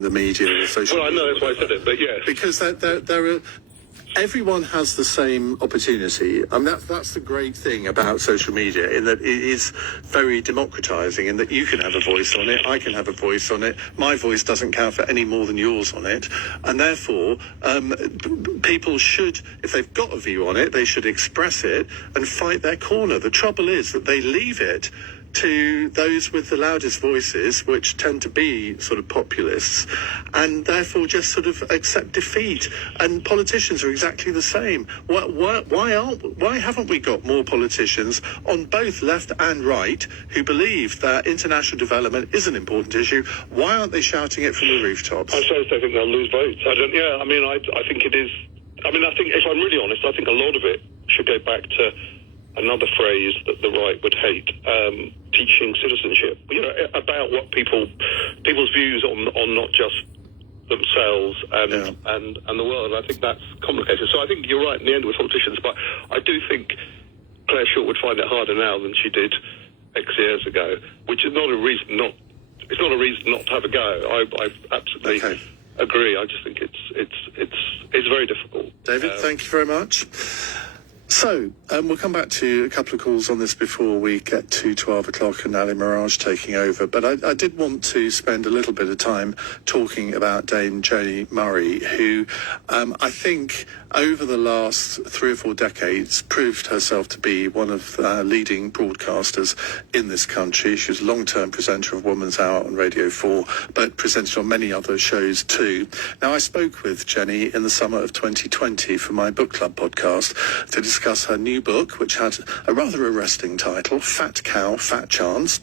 the media or social media. Well, I know that's why I said it, but yes. Because there are... Everyone has the same opportunity. I mean, that's the great thing about social media, in that it is very democratizing, in that you can have a voice on it, I can have a voice on it, my voice doesn't count for any more than yours on it, and therefore people should, if they've got a view on it, they should express it and fight their corner. The trouble is that they leave it to those with the loudest voices, which tend to be sort of populists, and therefore just sort of accept defeat. And politicians are exactly the same. Why haven't we got more politicians on both left and right who believe that international development is an important issue? Why aren't they shouting it from the rooftops? I suppose they think they'll lose votes. I think it is. I think, if I'm really honest, I think a lot of it should go back to another phrase that the right would hate, teaching citizenship, about what people's views on not just themselves and the world. I think that's complicated. So I think you're right in the end with politicians, but I do think Claire Short would find it harder now than she did X years ago, which is not a reason not to have a go. I absolutely agree. I just think it's very difficult. David, thank you very much. So, we'll come back to a couple of calls on this before we get to 12 o'clock and Ali Mirage taking over. But I did want to spend a little bit of time talking about Dame Janie Murray, who I think over the last 3 or 4 decades proved herself to be one of the leading broadcasters in this country. She was a long-term presenter of Woman's Hour on Radio 4, but presented on many other shows too. Now, I spoke with Jenny in the summer of 2020 for my book club podcast to discuss her new book, which had a rather arresting title, Fat Cow, Fat Chance.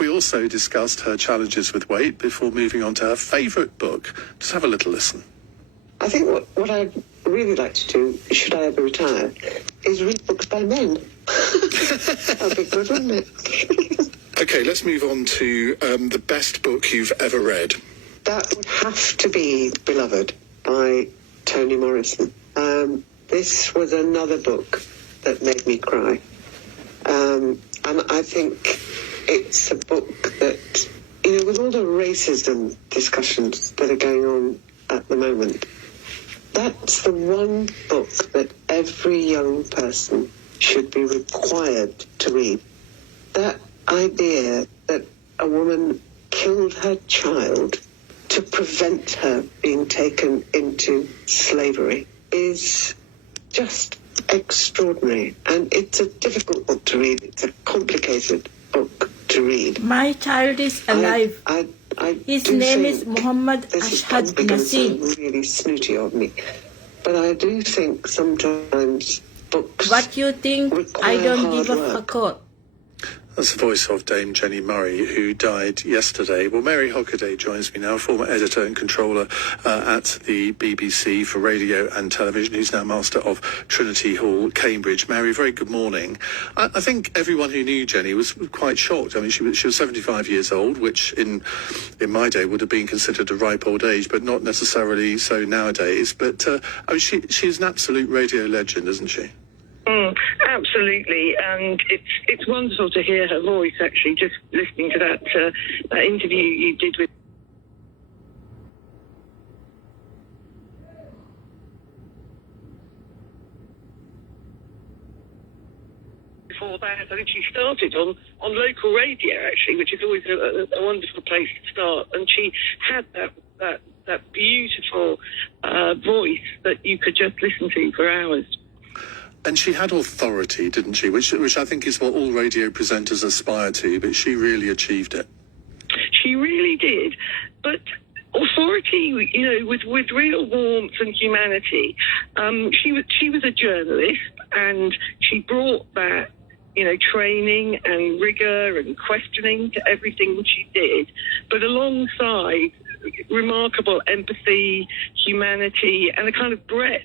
We also discussed her challenges with weight before moving on to her favourite book. Just have a little listen. I think what I'd really like to do, should I ever retire, is read books by men. That'd be good, wouldn't it? Okay, let's move on to the best book you've ever read. That would have to be Beloved by Toni Morrison. This was another book that made me cry. And I think it's a book that, with all the racism discussions that are going on at the moment, that's the one book that every young person should be required to read. That idea that a woman killed her child to prevent her being taken into slavery is just extraordinary. And it's a difficult book to read. It's a complicated book to read. My child is alive. His name is Muhammad Ashhad Nassim. This is really snooty of me, but I do think sometimes books. What you think? I don't give a fuck. That's the voice of Dame Jenny Murray, who died yesterday. Well, Mary Hockaday joins me now, former editor and controller at the BBC for radio and television, who's now master of Trinity Hall, Cambridge. Mary, very good morning. I think everyone who knew Jenny was quite shocked. I mean, she was 75 years old, which in my day would have been considered a ripe old age, but not necessarily so nowadays. But she's an absolute radio legend, isn't she? Absolutely, and it's wonderful to hear her voice, actually, just listening to that interview you did with before that. I think she started on local radio, actually, which is always a wonderful place to start, and she had that beautiful voice that you could just listen to for hours. And she had authority, didn't she? Which I think is what all radio presenters aspire to, but she really achieved it. She really did. But authority, with real warmth and humanity. She was a journalist, and she brought that, training and rigour and questioning to everything that she did. But alongside remarkable empathy, humanity, and a kind of breadth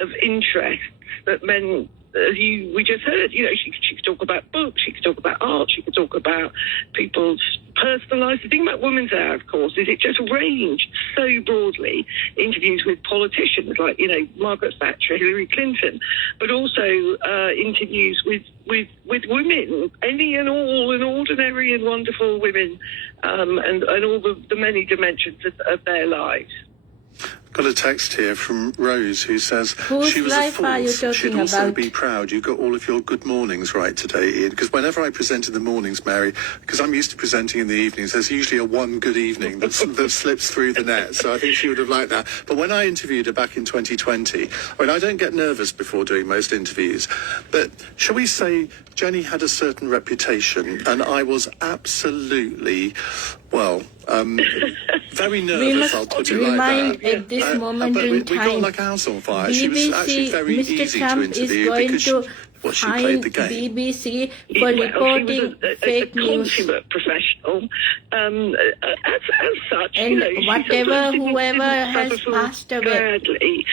of interest that meant as we just heard, you know, she could talk about books, she could talk about art, she could talk about people's personal lives. The thing about Women's Hour, of course, is it just ranged so broadly. Interviews with politicians like, you know, Margaret Thatcher, Hillary Clinton, but also interviews with women, any and all, and ordinary and wonderful women, and all the many dimensions of their lives. Got a text here from Rose who says Whose she was a life are you force. She'd talking also about? be proud. You got all of your good mornings right today, Ian. Because whenever I present in the mornings, Mary, because I'm used to presenting in the evenings, there's usually a one good evening that slips through the net. So I think she would have liked that. But when I interviewed her back in 2020, I mean, I don't get nervous before doing most interviews, but shall we say Jenny had a certain reputation, and I was absolutely, well, very nervous, I'll put it like that. At this moment but in we time, got like a house on fire. She was actually very Mr. easy Trump to interview is going because she played fine the game. BBC for Well, reporting she was fake a news. consummate professional. As such, And you know, she whatever, sometimes didn't whoever suffer has from passed away. badly.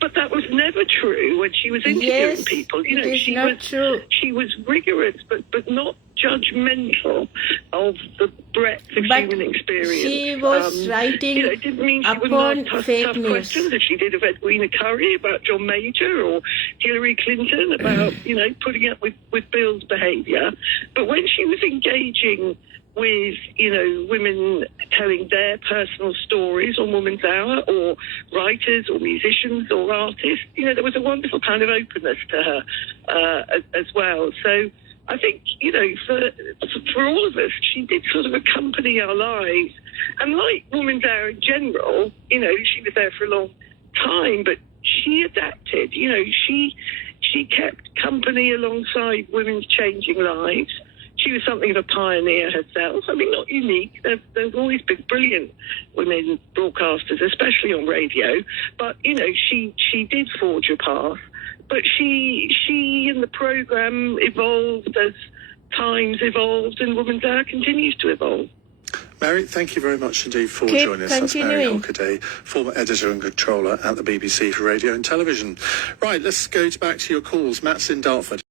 But that was never true when she was interviewing Yes, people. You know, it is she not was true. she was rigorous, but not judgmental of the breadth of But human experience. she was writing you know, it didn't mean she wouldn't upon ask tough fake news. questions, as she did of Edwina Currie about John Major or Hillary Clinton about, you know, putting up with Bill's behaviour. But when she was engaging with, you know, women telling their personal stories on Women's Hour, or writers or musicians or artists, you know, there was a wonderful kind of openness to her as well. So I think, you know, for all of us, she did sort of accompany our lives. And like Women's Hour in general, you know, she was there for a long time, but she adapted. You know, she kept company alongside women's changing lives. She was something of a pioneer herself. I mean, not unique. There's always been brilliant women broadcasters, especially on radio. But, you know, she did forge a path. But she and the programme evolved as times evolved, and Women's Hour continues to evolve. Mary, thank you very much indeed for Keep joining us. That's Mary continuing. Hockaday, former editor and controller at the BBC for Radio and Television. Right, let's go back to your calls. Matt's in Dartford.